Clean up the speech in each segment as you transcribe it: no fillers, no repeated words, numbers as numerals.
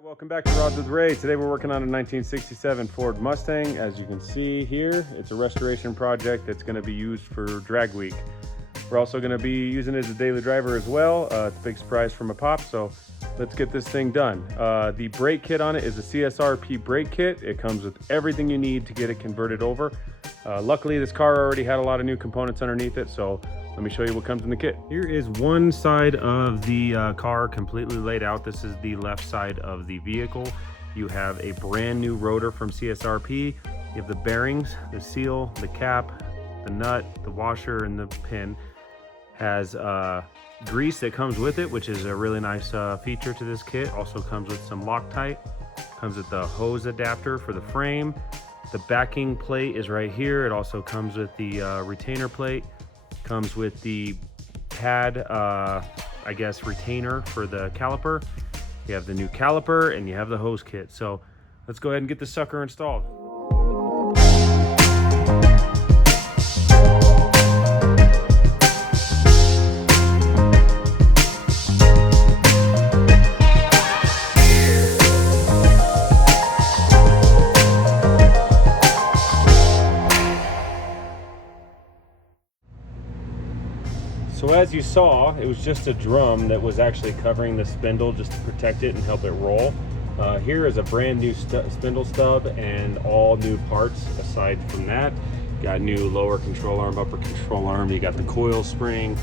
Welcome back to Rods with Ray. Today we're working on a 1967 Ford Mustang. As you can see here, it's a restoration project that's going to be used for drag week. We're also going to be using it as a daily driver as well. It's a big surprise from a pop, so let's get this thing done. The brake kit on it is a CSRP brake kit. It comes with everything you need to get it converted over. Luckily, this car already had a lot of new components underneath it, so let me show you what comes in the kit. Here is one side of the car completely laid out. This is the left side of the vehicle. You have a brand new rotor from CSRP. You have the bearings, the seal, the cap, the nut, the washer, and the pin. Has grease that comes with it, which is a really nice feature to this kit. Also comes with some Loctite. Comes with the hose adapter for the frame. The backing plate is right here. It also comes with the retainer plate. Comes with the pad, I guess, retainer for the caliper. You have the new caliper and you have the hose kit. So let's go ahead and get this sucker installed. So as you saw, it was just a drum that was actually covering the spindle just to protect it and help it roll. Here is a brand new spindle stub and all new parts aside from that. Got new lower control arm, upper control arm. You got the coil spring.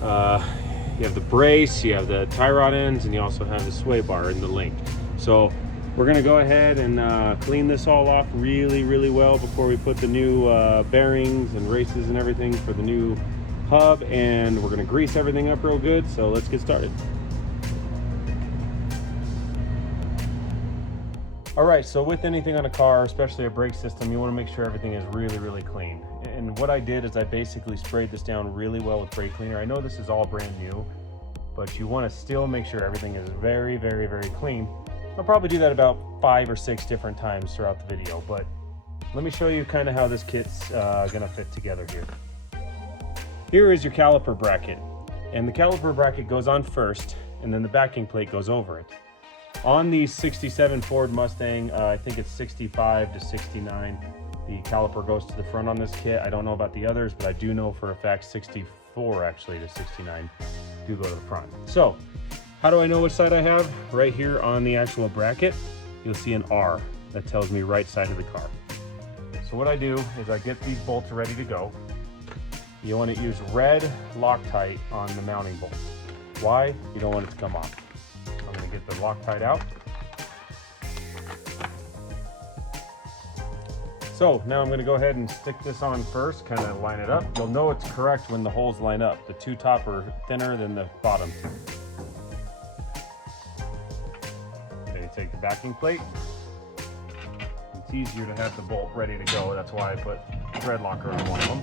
You have the brace, you have the tie rod ends, and you also have the sway bar in the link. So we're gonna go ahead and clean this all off really well before we put the new bearings and races and everything for the new hub, and we're going to grease everything up real good. So let's get started. All right, so with anything on a car, especially a brake system, you want to make sure everything is really clean. And what I did is I basically sprayed this down really well with brake cleaner. I know this is all brand new, but you want to still make sure everything is very clean. I'll probably do that about 5 or 6 different times throughout the video, but let me show you kind of how this kit's gonna fit together here. Here is your caliper bracket, and the caliper bracket goes on first, and then the backing plate goes over it. On the 67 Ford Mustang, I think it's 65 to 69, the caliper goes to the front on this kit. I don't know about the others, but I do know for a fact 64 actually to 69 do go to the front. So how do I know which side I have? Right here on the actual bracket, you'll see an R that tells me right side of the car. So what I do is I get these bolts ready to go. You want to use red Loctite on the mounting bolt. Why? You don't want it to come off. I'm going to get the Loctite out. So now I'm going to go ahead and stick this on first, kind of line it up. You'll know it's correct when the holes line up. The two top are thinner than the bottom two. Then you take the backing plate. It's easier to have the bolt ready to go. That's why I put thread locker on one of them.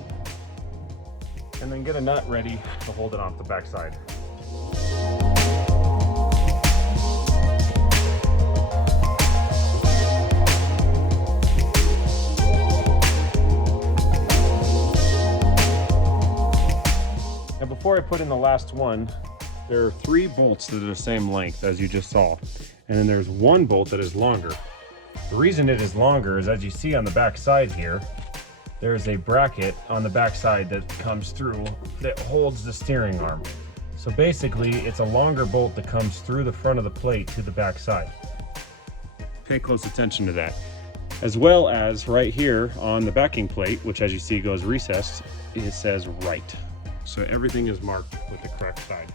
And then get a nut ready to hold it off the back side. Now before I put in the last one, there are 3 bolts that are the same length as you just saw. And then there's one bolt that is longer. The reason it is longer is, as you see on the back side here, there's a bracket on the back side that comes through that holds the steering arm. So basically, it's a longer bolt that comes through the front of the plate to the back side. Pay close attention to that. As well as right here on the backing plate, which as you see goes recessed, it says right. So everything is marked with the correct side.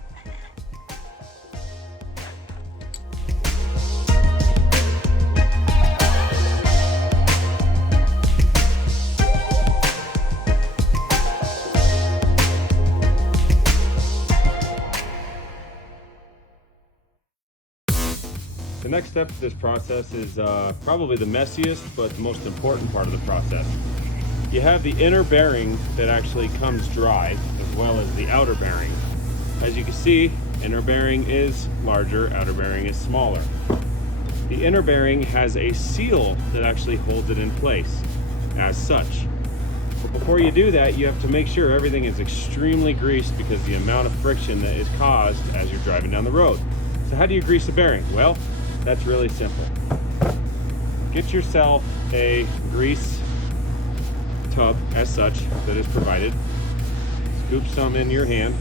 The next step of this process is probably the messiest, but the most important part of the process. You have the inner bearing that actually comes dry, as well as the outer bearing. As you can see, inner bearing is larger, outer bearing is smaller. The inner bearing has a seal that actually holds it in place, as such. For Before you do that, you have to make sure everything is extremely greased because the amount of friction that is caused as you're driving down the road. So how do you grease a bearing? Well, that's really simple. Get yourself a grease tub as such that is provided. Scoop some in your hand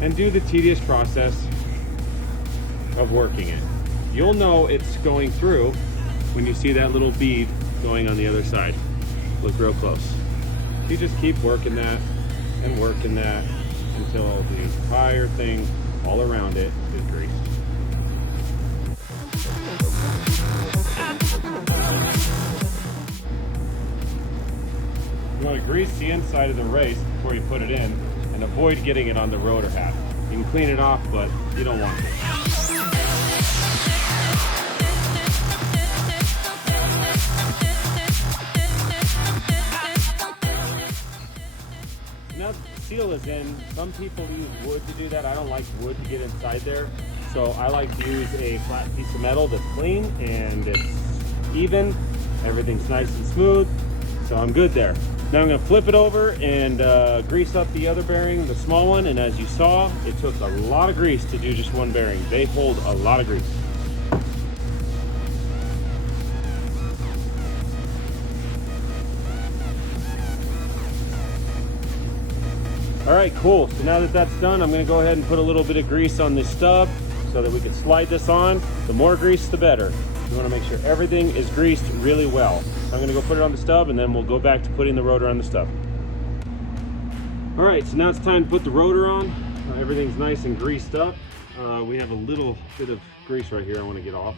and do the tedious process of working it. You'll know it's going through when you see that little bead going on the other side. Look real close. You just keep working that and working that until the entire thing all around it is greased. You want to grease the inside of the race before you put it in and avoid getting it on the rotor half. You can clean it off, but you don't want to. Now the seal is in. Some people use wood to do that. I don't like wood to get inside there. So I like to use a flat piece of metal that's clean and it's even. Everything's nice and smooth. So I'm good there. Now I'm going to flip it over and grease up the other bearing, the small one. And as you saw, it took a lot of grease to do just one bearing. They hold a lot of grease. All right, cool. So now that that's done, I'm going to go ahead and put a little bit of grease on this stub so that we can slide this on. The more grease, the better. You want to make sure everything is greased really well. So I'm going to go put it on the stub and then we'll go back to putting the rotor on the stub. All right, so now it's time to put the rotor on. Everything's nice and greased up. We have a little bit of grease right here I want to get off.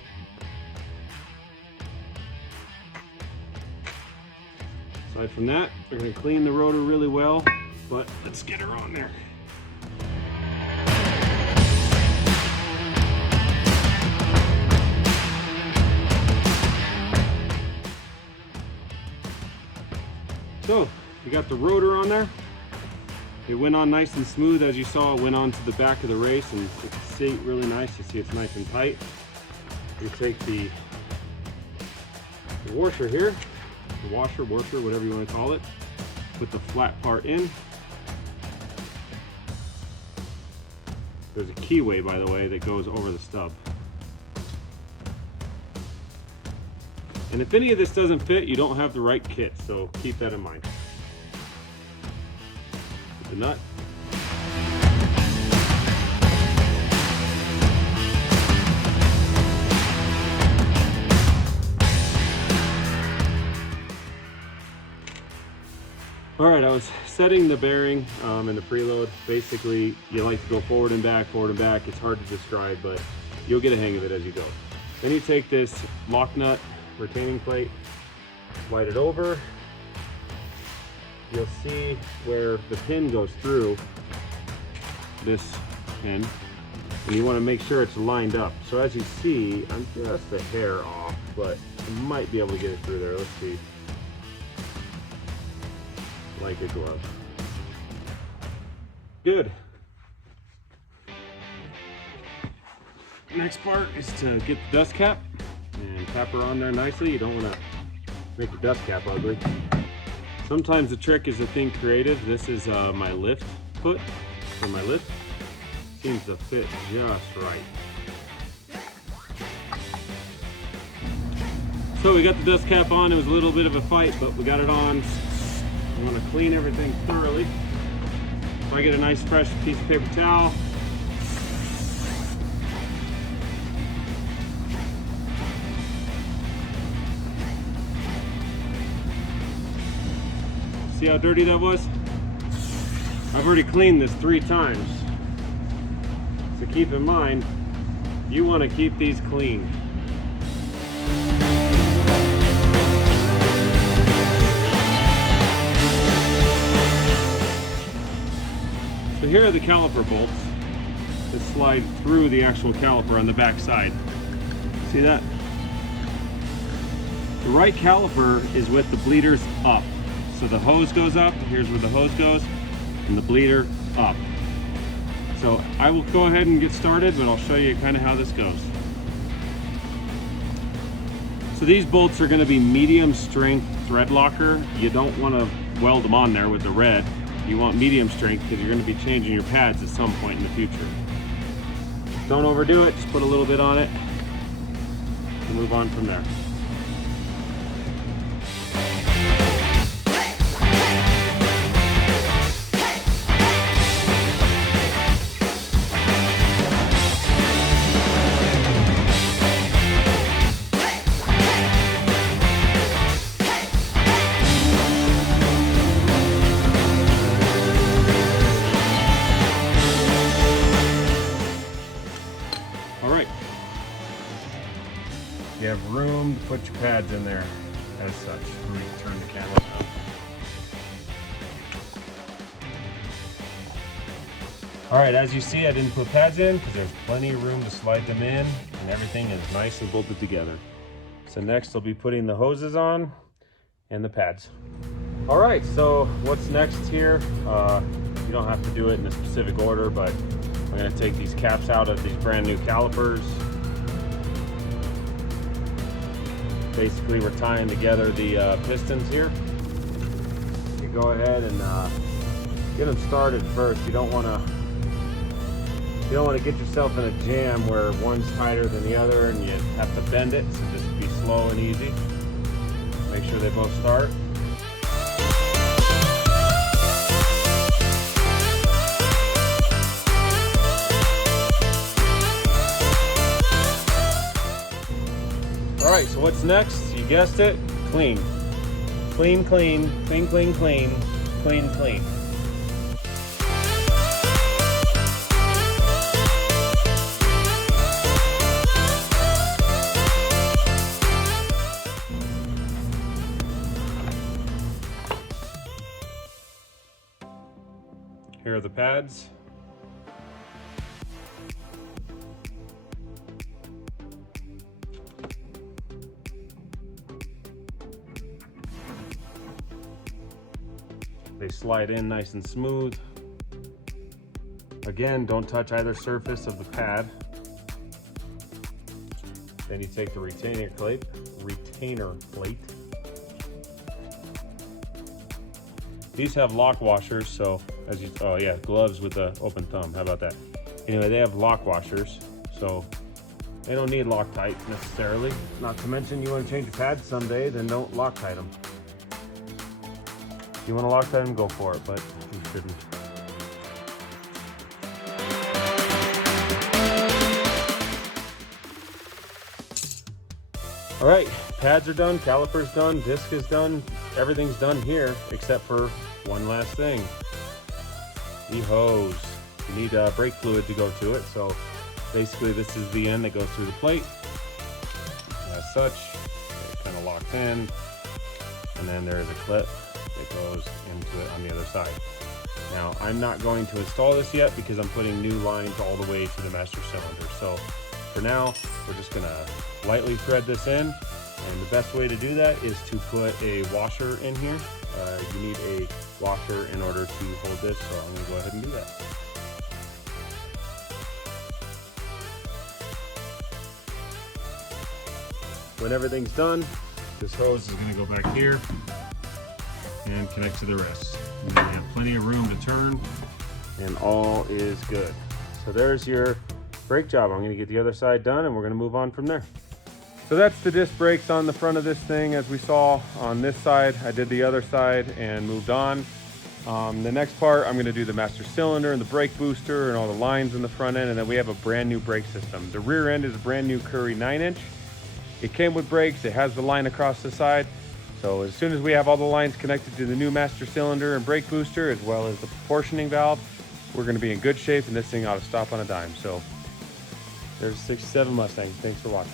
Aside from that, we're going to clean the rotor really well, but let's get her on there. So we got the rotor on there. It went on nice and smooth. As you saw, it went on to the back of the race and you can see it really nice. You see it's nice and tight. You take the washer here, the washer, whatever you want to call it. Put the flat part in. There's a keyway, by the way, that goes over the stub. And if any of this doesn't fit, you don't have the right kit, so keep that in mind. Put the nut. All right, I was setting the bearing and the preload. Basically, you like to go forward and back, forward and back. It's hard to describe, but you'll get a hang of it as you go. Then you take this lock nut retaining plate, slide it over. You'll see where the pin goes through this pin, and you want to make sure it's lined up. So as you see, I'm just a hair off, but I might be able to get it through there. Let's see. Like a glove. Good. Next part is to get the dust cap and tap her on there nicely. You don't want to make the dust cap ugly. Sometimes the trick is to think creative. This is my lift foot for my lift. Seems to fit just right. So we got the dust cap on. It was a little bit of a fight, but we got it on. I want to clean everything thoroughly. So I get a nice fresh piece of paper towel. See how dirty that was? I've already cleaned this 3 times. So keep in mind, you want to keep these clean. So here are the caliper bolts that slide through the actual caliper on the back side. See that? The right caliper is with the bleeders up. So the hose goes up, here's where the hose goes, and the bleeder up. So I will go ahead and get started, but I'll show you kind of how this goes. So these bolts are going to be medium strength thread locker. You don't want to weld them on there with the red. You want medium strength because you're going to be changing your pads at some point in the future. Don't overdo it, just put a little bit on it and move on from there. You have room to put your pads in there as such. Let me turn the camera on. All right, as you see, I didn't put pads in because there's plenty of room to slide them in and everything is nice and bolted together. So next I'll be putting the hoses on and the pads. All right, so what's next here? You don't have to do it in a specific order, but I'm gonna take these caps out of these brand new calipers. Basically, we're tying together the pistons here. You go ahead and get them started first. You don't want to get yourself in a jam where one's tighter than the other and you have to bend it. So just be slow and easy. Make sure they both start. All right, so what's next? You guessed it, clean. Clean, clean, clean, clean, clean, clean, clean. Here are the pads. They slide in nice and smooth. Again, don't touch either surface of the pad. Then you take the retainer plate. These have lock washers, so oh yeah, gloves with the open thumb. How about that? Anyway, they have lock washers, so they don't need Loctite necessarily. Not to mention, you want to change your pads someday, then don't Loctite them. If you want to Loctite them, go for it, but you shouldn't. All right, pads are done, calipers done, disc is done, everything's done here except for one last thing. The hose. You need brake fluid to go to it, so basically this is the end that goes through the plate. As such, it kind of locks in, and then there is a clip that goes into it on the other side. Now, I'm not going to install this yet because I'm putting new lines all the way to the master cylinder. So for now, we're just gonna lightly thread this in, and the best way to do that is to put a washer in here. You need a washer in order to hold this, so I'm gonna go ahead and do that. When everything's done, this hose is gonna go back here and connect to the wrist. And then you have plenty of room to turn, and all is good. So there's your brake job. I'm gonna get the other side done and we're gonna move on from there. So that's the disc brakes on the front of this thing. As we saw on this side, I did the other side and moved on. The next part, I'm gonna do the master cylinder and the brake booster and all the lines in the front end, and then we have a brand new brake system. The rear end is a brand new Curry 9-inch. It came with brakes, it has the line across the side. So as soon as we have all the lines connected to the new master cylinder and brake booster, as well as the proportioning valve, we're gonna be in good shape and this thing ought to stop on a dime. So there's a 67 Mustang. Thanks for watching.